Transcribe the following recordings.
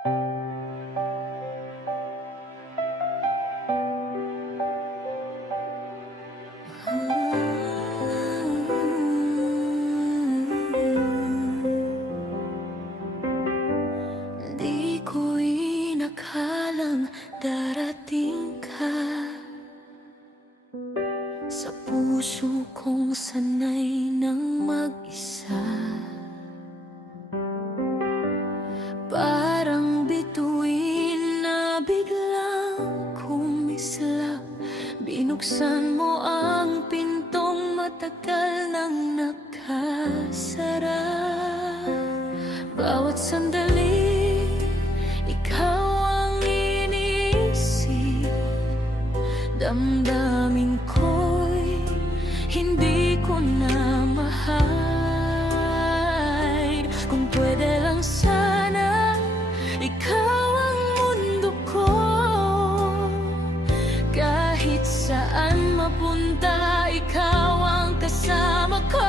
Di ko inakalang darating ka sa puso kong sanay ng mag-isa. Parang bituin na biglang kumislap, binuksan mo ang pintong matagal nang nakasara. Bawat sandali, ikaw ang iniisip, damdamin ko'y hindi ko na mahal. Kung pwede lang sana, ikaw ang mundo ko. Kahit saan mapunta, ikaw ang kasama ko.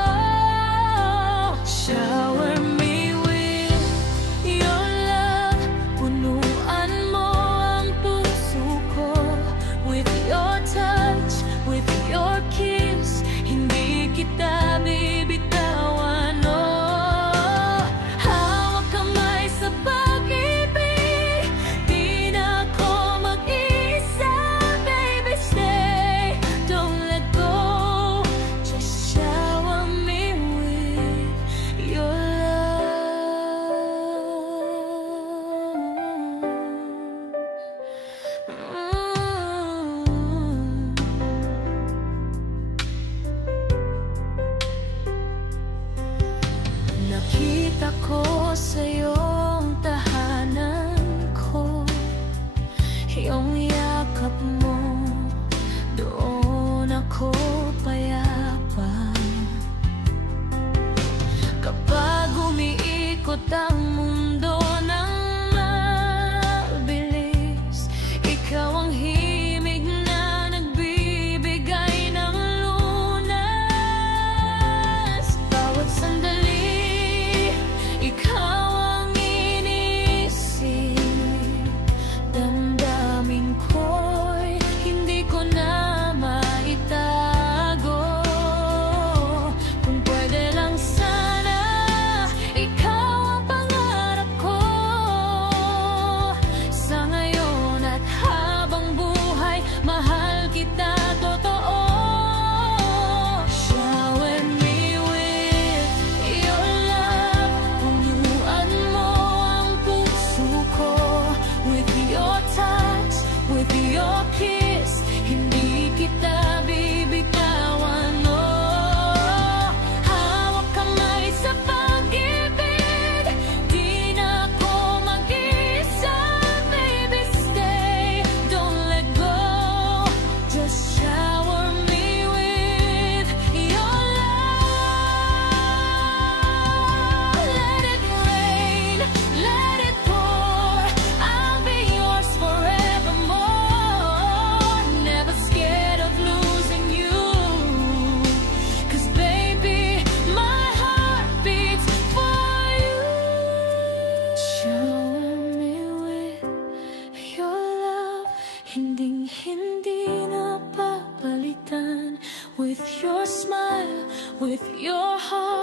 Shower me with your love, punuan mo ang puso ko with your touch, with your kiss. Hindi kita bibitawan, oh. Hawak kamay sa pag-ibig, di na ako mag-isa. Baby, stay, don't let go. Just shower me with your Nakita ko sa'yo ang tahanan ko, iyong yakap mo, doon ako payapa. Kapag umiikot ang mundo ng mabilis, ikaw ang himig na nagbibigay ng lunas. Bawat sandali, ikaw ang iniisip, damdamin ko'y hindi ko na maitago. Kung pwede lang sana, ikaw ang pangarap ko sa ngayon at habang buhay. Mahal kita totoo. Shower me with your love, punuan mo ang puso ko with your touch, with your kiss. Hindi kita bibitawan, oh. Hawak kamay sa pag-ibig, di na ako mag-isa. Baby, stay, don't let go. Just shower me with your love. Let it rain, let it pour, I'll be yours forevermore. Never scared of losing you, 'cause baby, my heart beats for you. Shower me with your love, hinding-hindi na papalitan. With your smile, with your heart,